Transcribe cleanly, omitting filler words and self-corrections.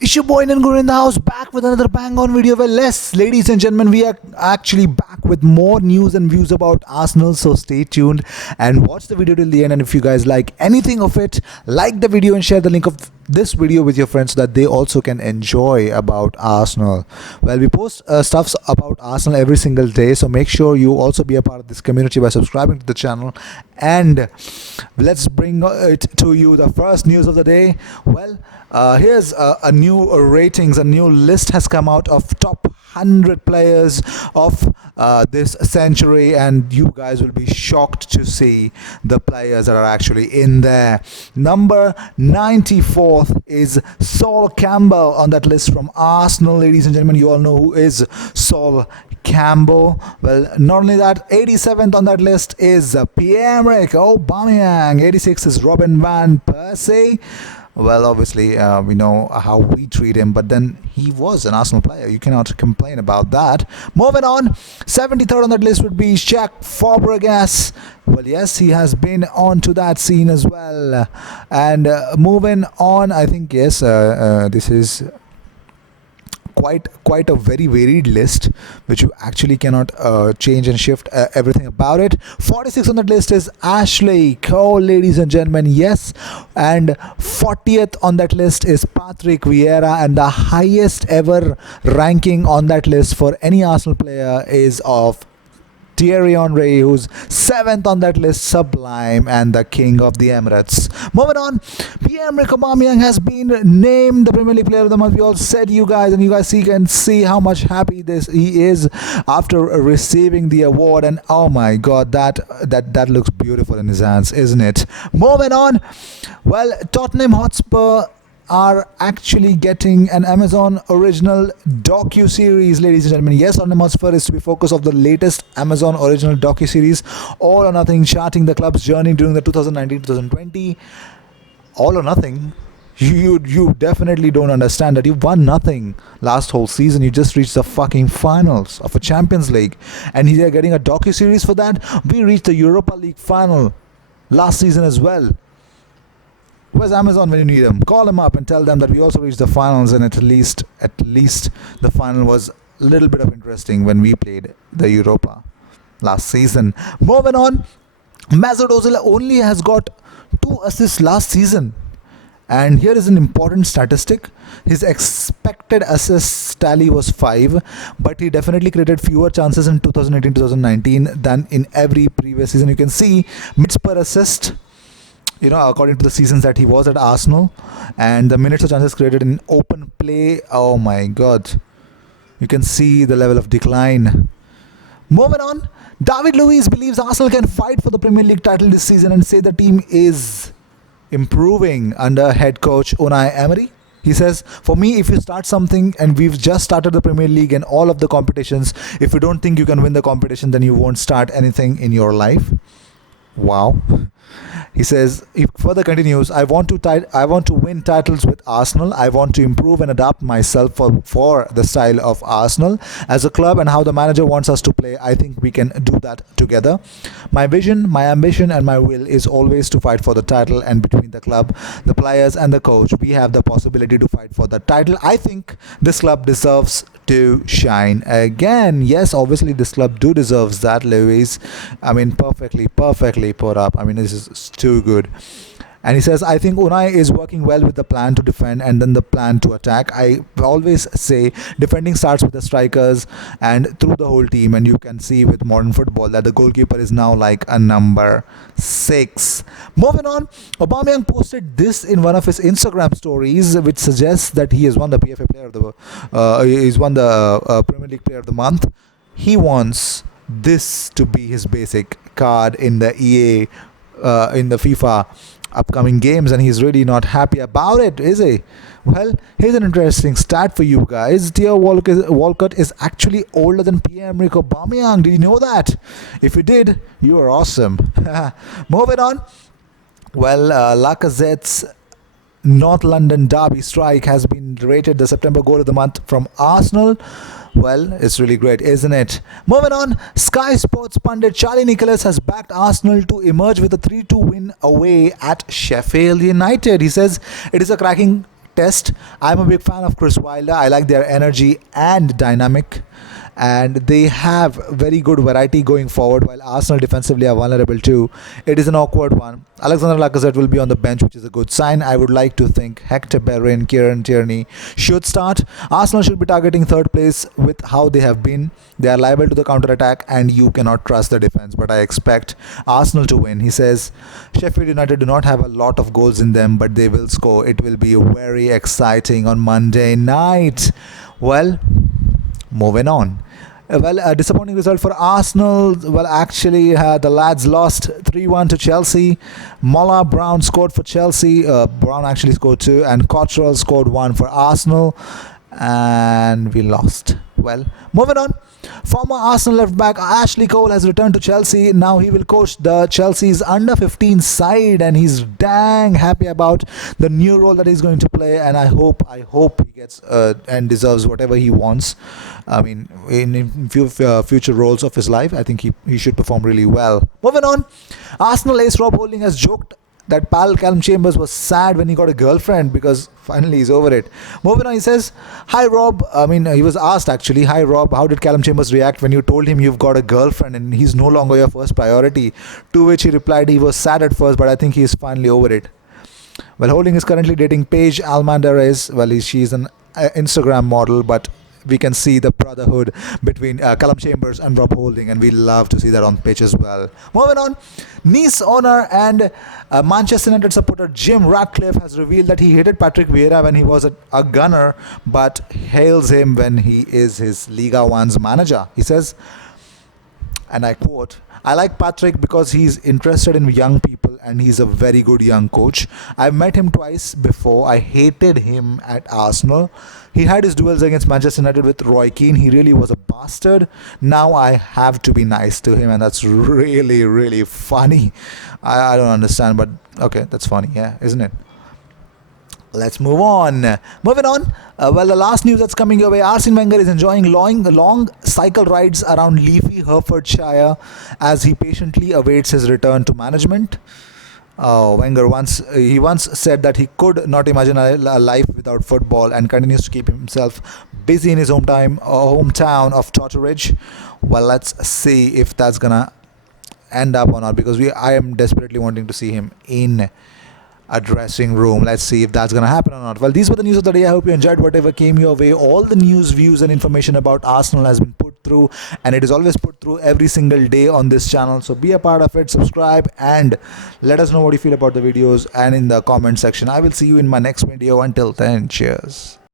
It's your boy Gooner in the house, back with another bang on video. Well, yes, ladies and gentlemen, we are actually back with more news and views about Arsenal. So stay tuned and watch the video till the end. And if you guys like anything of it, like the video and share the link of this video with your friends so that they also can enjoy about Arsenal. Well, we post stuffs about Arsenal every single day, so make sure you also be a part of this community by subscribing to the channel. And let's bring it to you the first news of the day. Well, here's a new ratings, a new list has come out of top 100 players of this century, and you guys will be shocked to see the players that are actually in there. Number 94th is Sol Campbell on that list from Arsenal. Ladies and gentlemen, you all know who is Sol Campbell. Well, not only that, 87th on that list is Pierre-Emerick Aubameyang. 86 is Robin van Persie. Well, obviously, we know how we treat him, but then he was an Arsenal player. You cannot complain about that. Moving on, 73rd on that list would be Shaq Fabregas. Well, yes, he has been on to that scene as well. And moving on, I think, yes, this is quite a very varied list, which you actually cannot change and shift everything about it. 46 on that list is Ashley Cole, ladies and gentlemen, yes. And 40th on that list is Patrick Vieira, and the highest ever ranking on that list for any Arsenal player is of Thierry Henry, who's 7th on that list, sublime and the king of the Emirates. Moving on, Pierre-Emerick Aubameyang has been named the Premier League Player of the Month. We all said you guys, and you guys can see how much happy he is after receiving the award. And oh my God, that looks beautiful in his hands, isn't it? Moving on, well, Tottenham Hotspur are actually getting an Amazon original docu-series, ladies and gentlemen. Yes, Tottenham Hotspur is to be focus of the latest Amazon original docu-series, All or Nothing, charting the club's journey during the 2019-2020. All or Nothing? You definitely don't understand that. You won nothing last whole season. You just reached the fucking finals of a Champions League, and you're getting a docu-series for that. We reached the Europa League final last season as well. Where's Amazon when you need them? Call them up and tell them that we also reached the finals, and at least the final was a little bit of interesting when we played the Europa last season. Moving on, Mesut Ozil only has got 2 assists last season. And here is an important statistic. His expected assists tally was 5, but he definitely created fewer chances in 2018-2019 than in every previous season. You can see minutes per assist, according to the seasons that he was at Arsenal, and the minutes of chances created in open play. Oh my God. You can see the level of decline. Moving on, David Luiz believes Arsenal can fight for the Premier League title this season and say the team is improving under head coach Unai Emery. He says, for me, if you start something, and we've just started the Premier League and all of the competitions, if you don't think you can win the competition, then you won't start anything in your life. Wow. He says, he further continues, I want to win titles with Arsenal. I want to improve and adapt myself for the style of Arsenal as a club and how the manager wants us to play. I think we can do that together. My vision, my ambition and my will is always to fight for the title, and between the club, the players and the coach, we have the possibility to fight for the title. I think this club deserves to shine again. Yes, obviously this club deserves that, Lewis. I mean, perfectly put up. I mean, this is too good. And he says, I think Unai is working well with the plan to defend and then the plan to attack. I always say defending starts with the strikers and through the whole team. And you can see with modern football that the goalkeeper is now like a number 6. Moving on, Aubameyang posted this in one of his Instagram stories, which suggests that he has won the PFA Player of the he's won the Premier League Player of the Month. He wants this to be his basic card in the EA in the FIFA upcoming games, and he's really not happy about it, is he? Well, here's an interesting stat for you guys. Theo Walcott is actually older than Pierre-Emerick Aubameyang. Did you know that? If you did, you are awesome. Moving on. Well, Lacazette's North London derby strike has been rated the September goal of the month from Arsenal. Well, it's really great, isn't it? Moving on, Sky Sports pundit Charlie Nicholas has backed Arsenal to emerge with a 3-2 win away at Sheffield United. He says it is a cracking test. I'm a big fan of Chris Wilder. I like their energy and dynamic, and they have very good variety going forward, while Arsenal defensively are vulnerable too. It is an awkward one. Alexander Lacazette will be on the bench, which is a good sign. I would like to think Hector Bellerin, Kieran Tierney should start. Arsenal should be targeting third place with how they have been. They are liable to the counter attack, and you cannot trust the defense, but I expect Arsenal to win. He says Sheffield United do not have a lot of goals in them, but they will score. It will be very exciting on Monday night. Well, moving on. Well, a disappointing result for Arsenal. Well, actually, the lads lost 3-1 to Chelsea. Mola Brown scored for Chelsea. Brown actually scored 2, and Cottrell scored 1 for Arsenal. And we lost. Well, moving on. Former Arsenal left back Ashley Cole has returned to Chelsea. Now he will coach the Chelsea's under 15 side, and he's dang happy about the new role that he's going to play. And I hope he gets and deserves whatever he wants. I mean, in future roles of his life, I think he should perform really well. Moving on, Arsenal ace Rob Holding has joked that pal Callum Chambers was sad when he got a girlfriend because finally he's over it. Moving on, he says, "Hi Rob." I mean, he was asked actually, "Hi Rob, how did Callum Chambers react when you told him you've got a girlfriend and he's no longer your first priority?" To which he replied he was sad at first, but I think he's finally over it. Well, Holding is currently dating Paige Almendarez. Well, she's an Instagram model, but we can see the brotherhood between Callum Chambers and Rob Holding, and we love to see that on pitch as well. Moving on, Nice owner and Manchester United supporter Jim Ratcliffe has revealed that he hated Patrick Vieira when he was a gunner, but hails him when he is his Liga 1's manager. He says, and I quote, "I like Patrick because he's interested in young people and he's a very good young coach. I've met him twice before. I hated him at Arsenal. He had his duels against Manchester United with Roy Keane. He really was a bastard. Now I have to be nice to him," and that's really, really funny. I don't understand, but okay, that's funny, yeah, isn't it? Let's move on. Moving on. Well, the last news that's coming your way: Arsene Wenger is enjoying long cycle rides around leafy Herefordshire as he patiently awaits his return to management. Wenger once said that he could not imagine a life without football and continues to keep himself busy in his hometown of Totteridge. Well, let's see if that's gonna end up or not, because I am desperately wanting to see him in a dressing room. Let's see if that's gonna happen or not. Well, these were the news of the day. I hope you enjoyed whatever came your way. All the news, views and information about Arsenal has been put through, and it is always put through every single day on this channel, so be a part of it. Subscribe and let us know what you feel about the videos and in the comment section. I will see you in my next video. Until then, cheers.